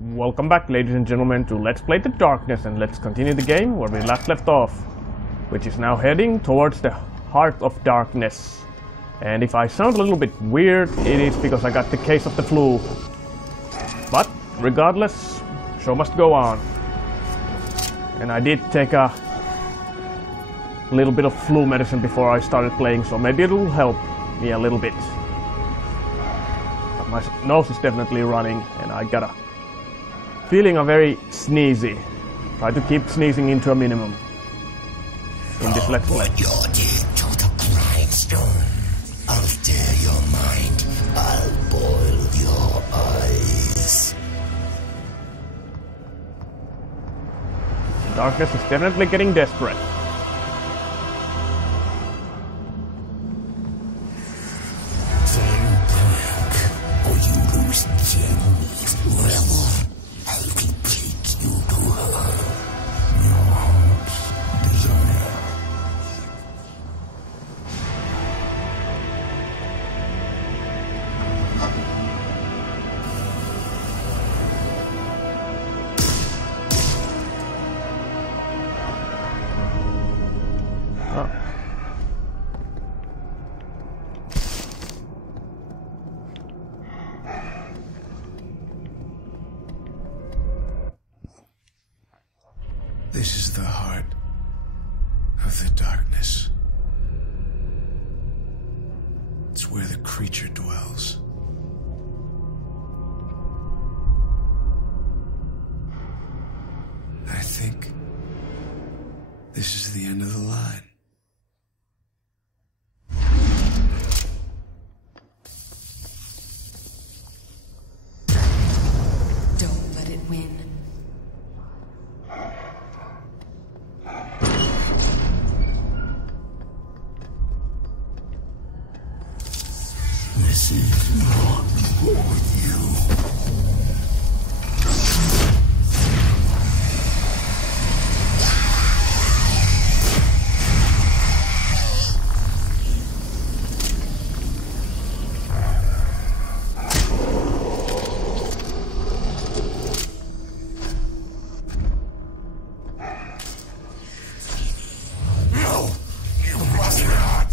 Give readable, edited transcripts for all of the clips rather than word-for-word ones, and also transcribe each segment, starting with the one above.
Welcome back, ladies and gentlemen, to Let's Play the Darkness, and let's continue the game where we last left off, which is now heading towards the heart of darkness. And if I sound a little bit weird, it is because I got the case of the flu. But regardless, show must go on. And I did take a little bit of flu medicine before I started playing, so maybe it will help me a little bit. But my nose is definitely running, and I got a feeling very sneezy. Try to keep sneezing into a minimum in this Let's Play. Put your teeth to the grindstone. I'll tear your mind. I'll boil your eyes. Darkness is definitely getting desperate. Fall back, or you lose Jenny's rebel. I'll complete you to her. Your heart's desire. This is the heart of the darkness. It's where the creature dwells. I think this is the end of the line. Don't let it win. This is not for you. No, you must not.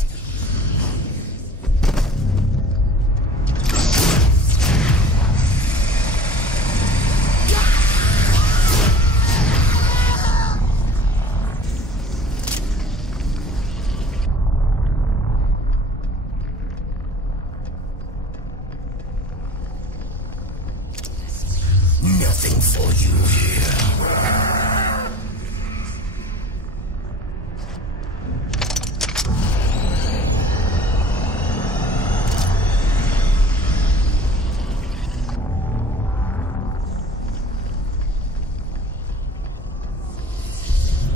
Nothing for you here.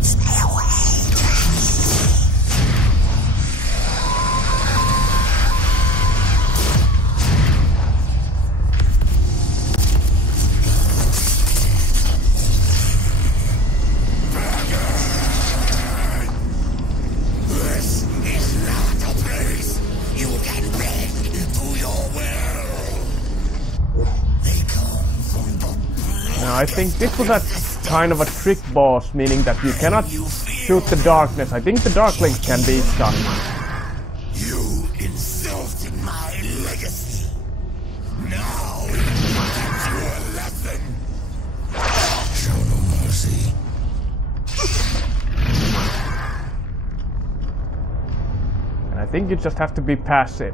Stay away. This is not a place you can bend to your will. They come from the Now I think this was a kind of a trick boss, meaning that you cannot shoot the darkness. I think the darklings can be stuck. You insulted my legacy. Now you teach you a lesson. Show no mercy. And I think you just have to be passive.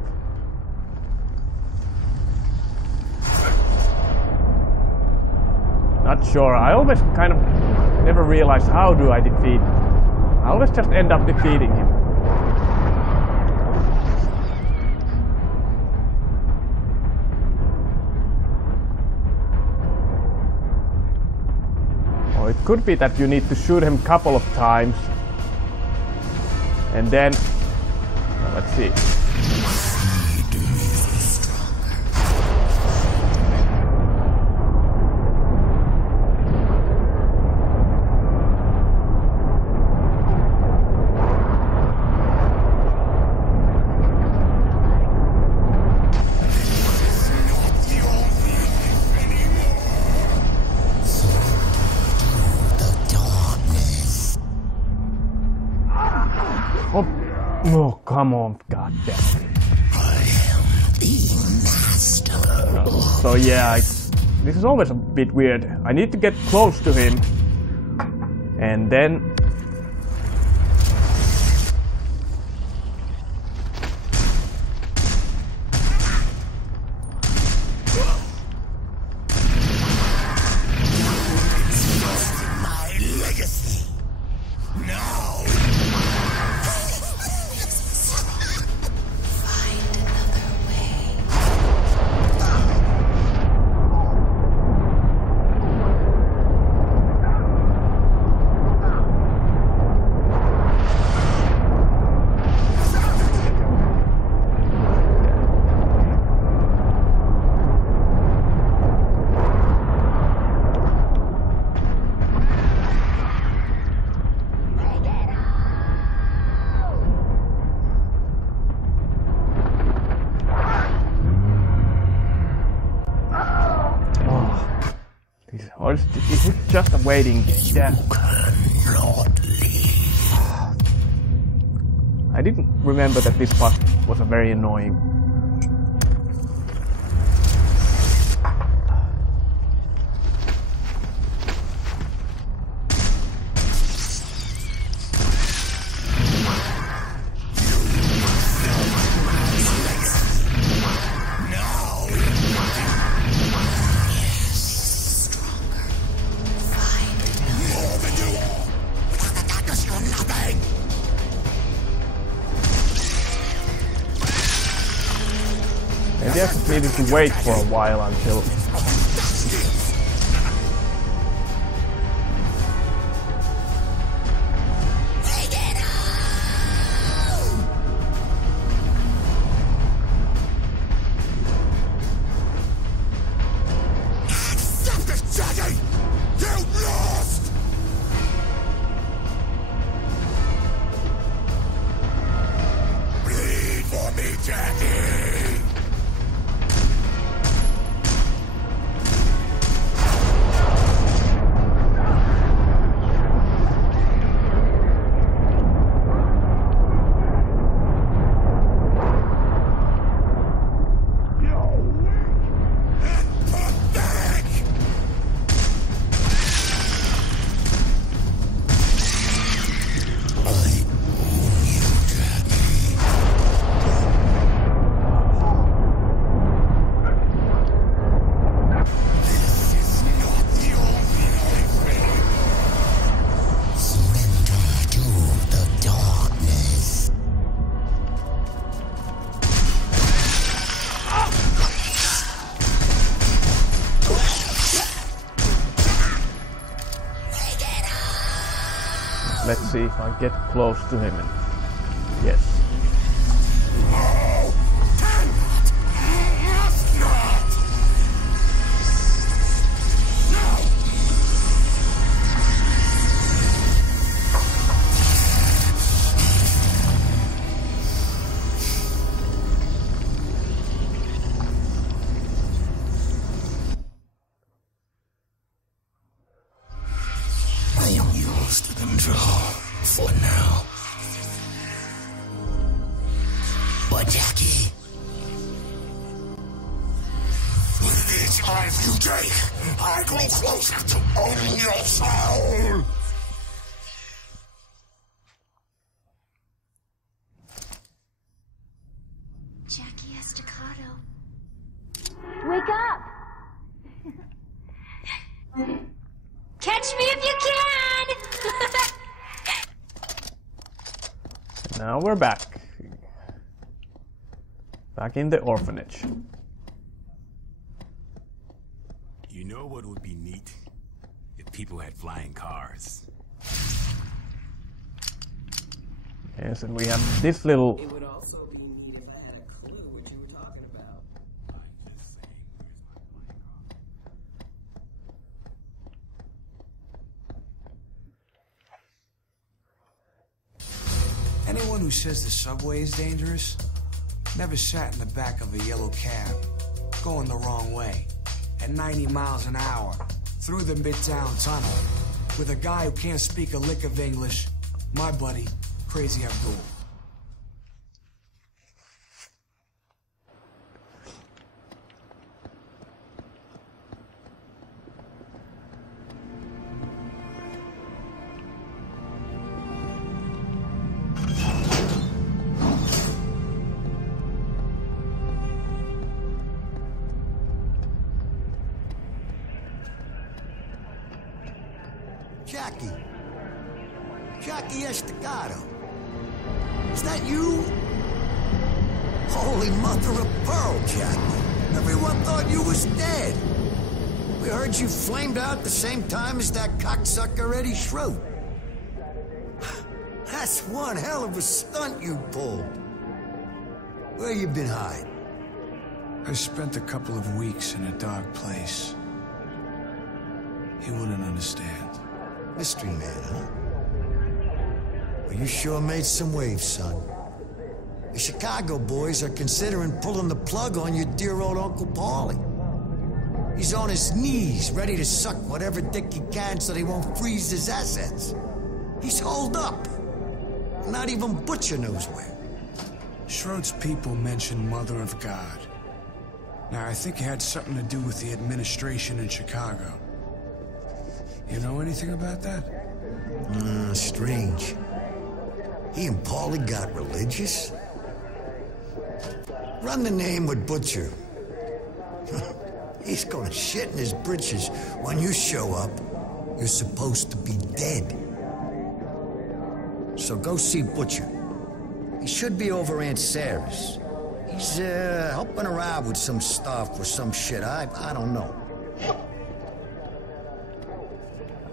Not sure. I always kind of never realize how do I defeat. I always just end up defeating him. Or it could be that you need to shoot him a couple of times. And then... well, let's see. come on, god damn it. I am the master. So yeah, this is always a bit weird. I need to get close to him. And then... Or is it just a waiting game? Yeah. I didn't remember that this part was very annoying. Maybe I just needed to wait for a while until... Let's see if I get close to him. Yes. No! Cannot! Must not! No! I am yours to control for now. But Jackie, with each life you take, I grow closer to owning your soul. Jackie Estacado. Wake up! Catch me if you can! Now we're back. Back in the orphanage. You know what would be neat? If people had flying cars. Yes, and we have this little... It would also be neat if I had a clue what you were talking about. I'm just saying, where's my flying car? Anyone who says the subway is dangerous never sat in the back of a yellow cab, going the wrong way, at 90 miles an hour, through the Midtown Tunnel, with a guy who can't speak a lick of English, my buddy, Crazy Abdul. Jackie. Jackie Estacado. Is that you? Holy mother of pearl, Jackie. Everyone thought you was dead. We heard you flamed out the same time as that cocksucker Eddie Schroeder. That's one hell of a stunt you pulled. Where you been hiding? I spent a couple of weeks in a dark place. You wouldn't understand. Mystery man, huh? Well, you sure made some waves, son. The Chicago boys are considering pulling the plug on your dear old Uncle Paulie. He's on his knees, ready to suck whatever dick he can so they won't freeze his assets. He's holed up. Not even Butcher knows where. Schroed's people mentioned Mother of God. Now, I think it had something to do with the administration in Chicago. You know anything about that? Strange. He and Paulie got religious? Run the name with Butcher. He's gonna shit in his britches when you show up. You're supposed to be dead. So go see Butcher. He should be over Aunt Sarah's. He's, helping her out with some stuff or some shit. I don't know.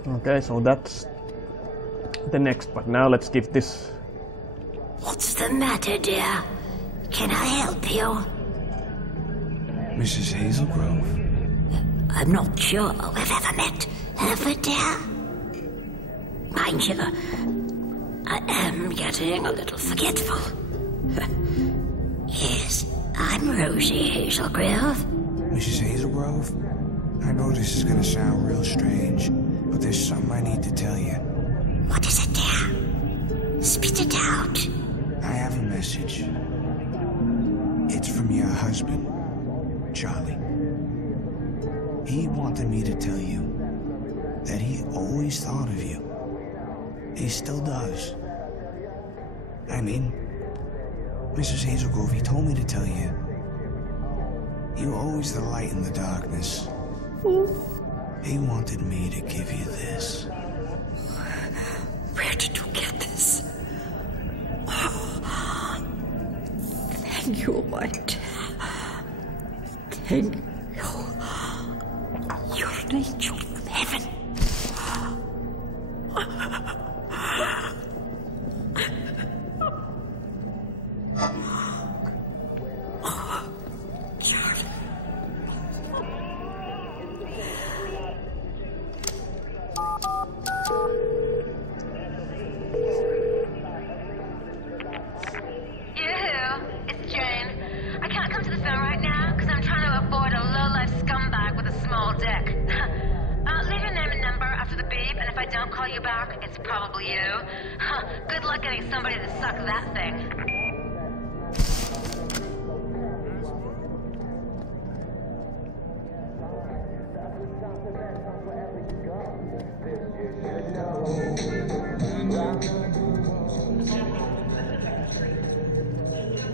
Okay, so that's the next, but now let's give this... What's the matter, dear? Can I help you? Mrs. Hazelgrove? I'm not sure we've ever met, have we, dear? Mind you, I am getting a little forgetful. Yes, I'm Rosie Hazelgrove. Mrs. Hazelgrove? I know this is gonna sound real strange, but there's something I need to tell you. What is it, dear? Spit it out. I have a message. It's from your husband, Charlie. He wanted me to tell you that he always thought of you. He still does. I mean, Mrs. Hazelgrove, he told me to tell you, you were always the light in the darkness. He wanted me to give you this. Where did you get this? Oh, thank you, my dear. Thank you. You're an angel from heaven.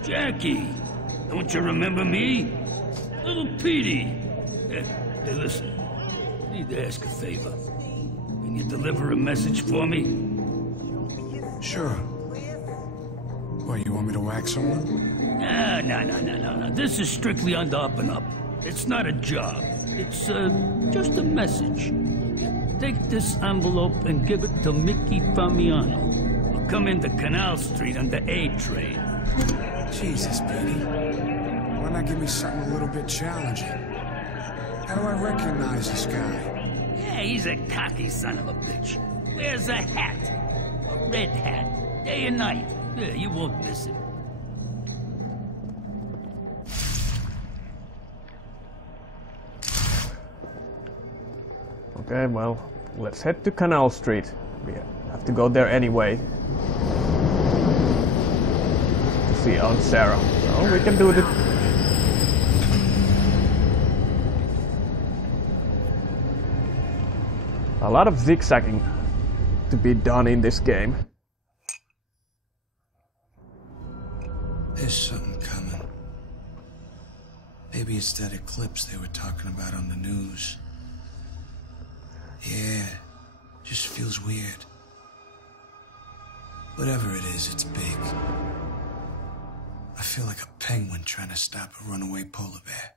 Jackie, don't you remember me? Little Petey. Hey, listen, I need to ask a favor. Can you deliver a message for me? Sure. What, you want me to whack someone? No. This is strictly on the up and up. It's not a job. It's, just a message. Take this envelope and give it to Mickey Famiano. I'll come into Canal Street on the A train. Jesus, Petey. Why not give me something a little bit challenging? How do I recognize this guy? Yeah, he's a cocky son of a bitch. Wears a hat. A red hat. Day and night. Yeah, you won't miss him. Okay, well, let's head to Canal Street. We have to go there anyway. To see Aunt Sarah. So we can do the... A lot of zigzagging to be done in this game. There's something coming. Maybe it's that eclipse they were talking about on the news. Yeah, Just feels weird. Whatever it is, it's big. I feel like a penguin trying to stop a runaway polar bear.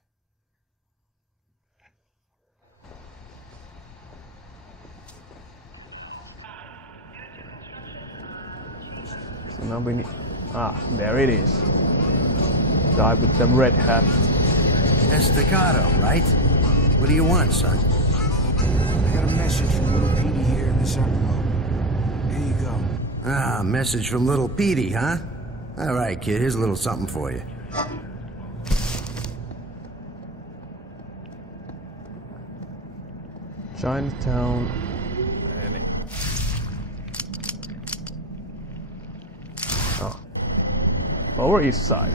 So now we need... Ah, there it is. Guy with the red hat. That's Staccato, right? What do you want, son? I got a message from Little Petey here in this envelope. Here you go. Ah, message from Little Petey, huh? All right, kid, here's a little something for you. Chinatown. And oh. Lower East Side.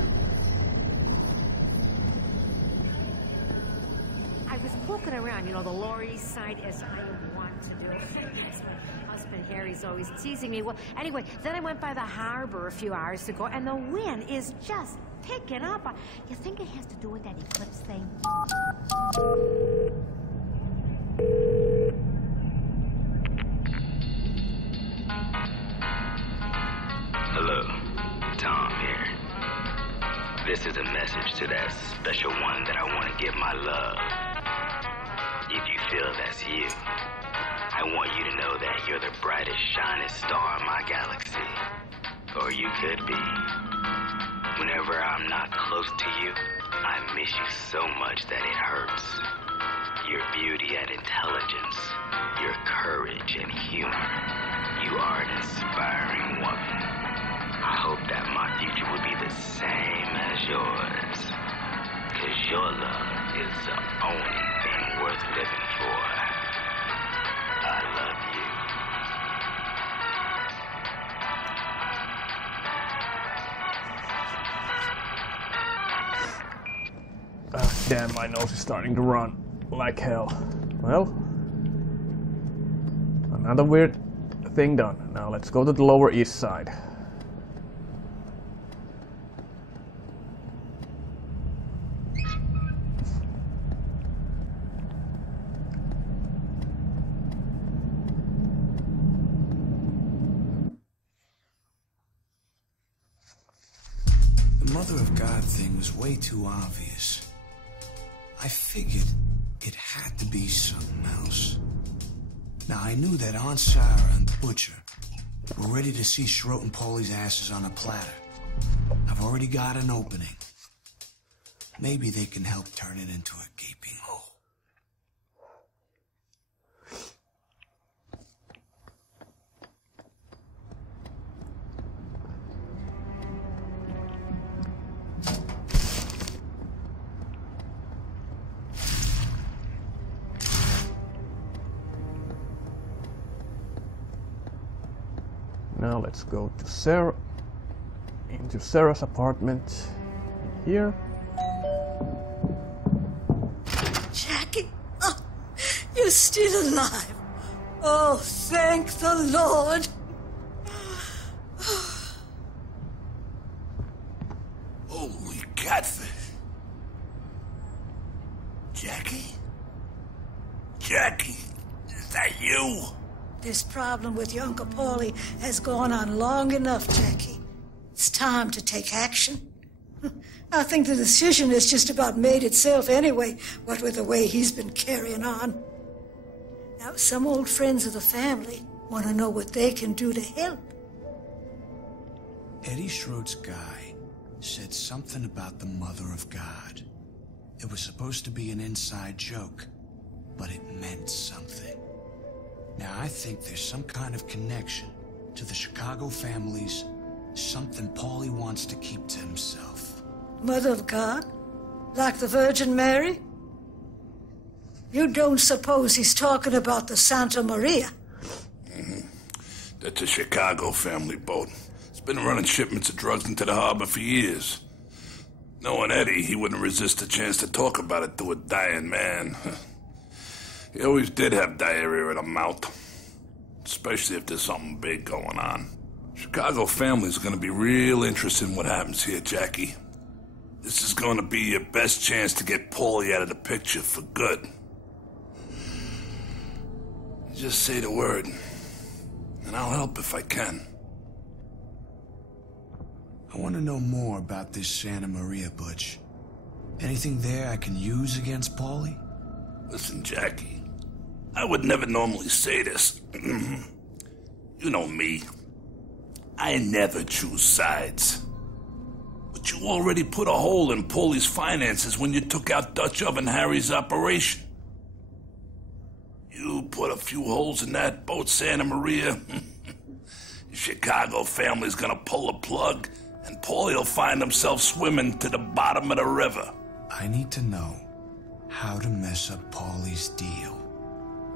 I was poking around, you know, the Lower East Side as I want to do. My husband Harry's always teasing me. Well, anyway, then I went by the harbor a few hours ago, and the wind is just picking up. You think it has to do with that eclipse thing? Hello, Tom here. This is a message to that special one that I want to give my love. If you feel that's you, I want you to know that you're the brightest, shinest star in my galaxy. Or you could be. Whenever I'm not close to you, I miss you so much that it hurts. Your beauty and intelligence, your courage and humor. You are an inspiring woman. I hope that my future will be the same as yours. 'Cause your love is the only thing worth living for. I love you. Ah, damn, my nose is starting to run like hell. Well, another weird thing done. Now let's go to the Lower East Side. The Mother of God thing was way too obvious. I figured it had to be something else. Now, I knew that Aunt Sarah and the Butcher were ready to see Schroet and Paulie's asses on a platter. I've already got an opening. Maybe they can help turn it into a gaping hole. Now let's go to Sarah, into Sarah's apartment here. Jackie, oh, you're still alive. Oh, thank the Lord. Holy catfish. Jackie? Jackie, is that you? This problem with your Uncle Paulie has gone on long enough, Jackie. It's time to take action. I think the decision has just about made itself anyway, what with the way he's been carrying on. Now, some old friends of the family want to know what they can do to help. Eddie Schroet's guy said something about the Mother of God. It was supposed to be an inside joke, but it meant something. Now, I think there's some kind of connection to the Chicago families, something Paulie wants to keep to himself. Mother of God? Like the Virgin Mary? You don't suppose he's talking about the Santa Maria? That's a Chicago family boat. It's been running shipments of drugs into the harbor for years. Knowing Eddie, he wouldn't resist a chance to talk about it to a dying man. He always did have diarrhea in the mouth, especially if there's something big going on. Chicago families are going to be real interested in what happens here, Jackie. This is going to be your best chance to get Paulie out of the picture for good. Just say the word, and I'll help if I can. I want to know more about this Santa Maria, Butch. Anything there I can use against Paulie? Listen, Jackie, I would never normally say this. You know me. I never choose sides. But you already put a hole in Paulie's finances when you took out Dutch Oven Harry's operation. You put a few holes in that boat, Santa Maria. The Chicago family's gonna pull the plug, and Paulie'll find himself swimming to the bottom of the river. I need to know how to mess up Paulie's deal.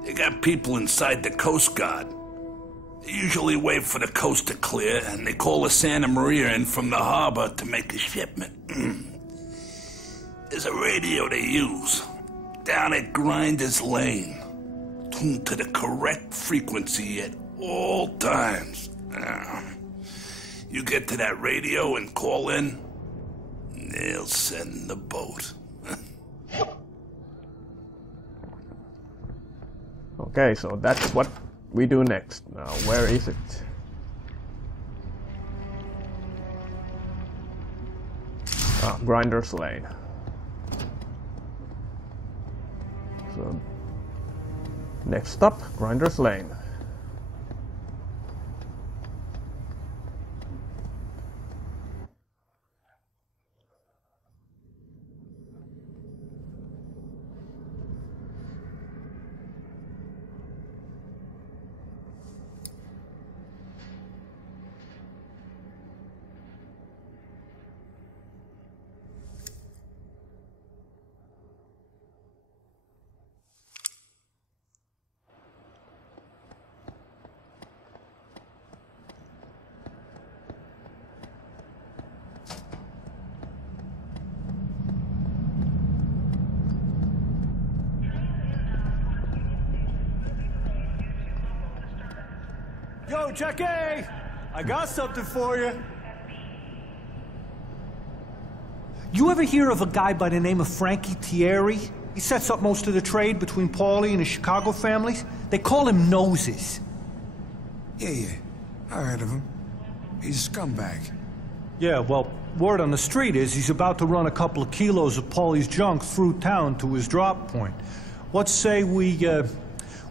They got people inside the Coast Guard. They usually wait for the coast to clear, and they call the Santa Maria in from the harbor to make a shipment. There's a radio they use down at Grinder's Lane, tuned to the correct frequency at all times. You get to that radio and call in, they'll send the boat. Okay, so that's what we do next. Now, where is it? Ah, Grinder's Lane. So, next stop, Grinder's Lane. Yo, Jackie! I got something for you. You ever hear of a guy by the name of Frankie Thierry? He sets up most of the trade between Paulie and the Chicago families. They call him Noses. Yeah. I heard of him. He's a scumbag. Yeah, well, word on the street is he's about to run a couple of kilos of Paulie's junk through town to his drop point. What say we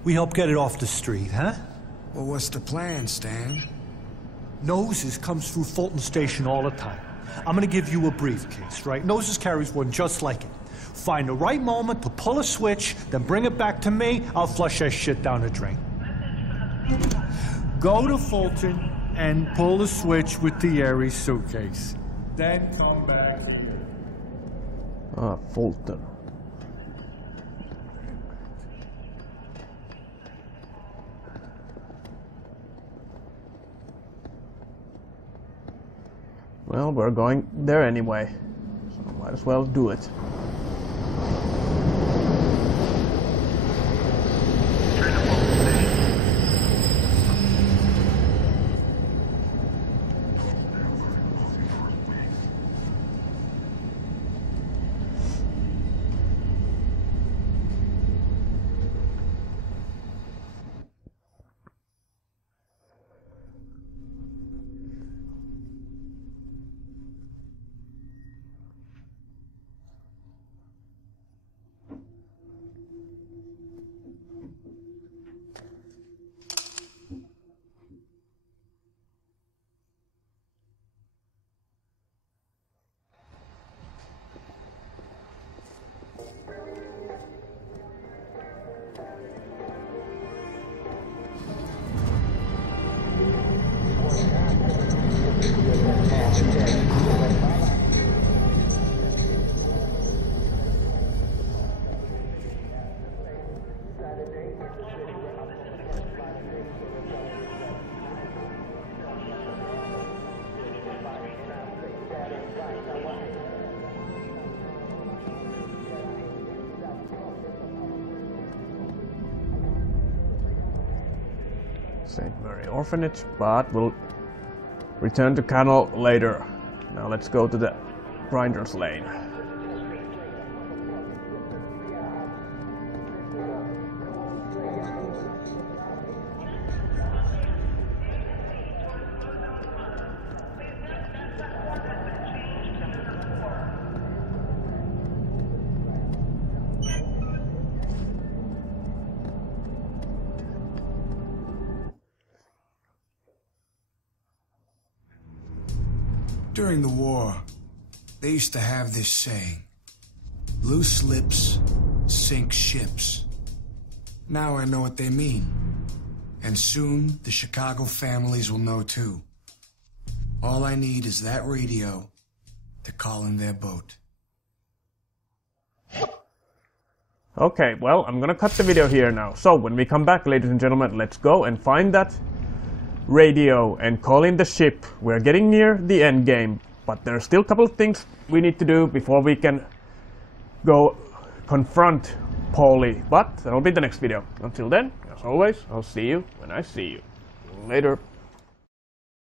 help get it off the street, huh? Well, what's the plan, Stan? Noses comes through Fulton Station all the time. I'm gonna give you a briefcase, right? Noses carries one just like it. Find the right moment to pull a switch, then bring it back to me. I'll flush that shit down the drain. Go to Fulton and pull the switch with Thierry's suitcase. Then come back here. Ah, Fulton. Well, we're going there anyway, so might as well do it. St. Mary Orphanage, but we'll return to Canal later. Now let's go to the Grinder's Lane. During the war, they used to have this saying, loose lips sink ships. Now I know what they mean. And soon the Chicago families will know too. All I need is that radio to call in their boat. Okay, well, I'm gonna cut the video here now. So, when we come back, ladies and gentlemen, let's go and find that radio and call in the ship. We're getting near the end game, but there's still a couple of things we need to do before we can go confront Paulie. But that'll be the next video. Until then, as always, I'll see you when I see you. Later.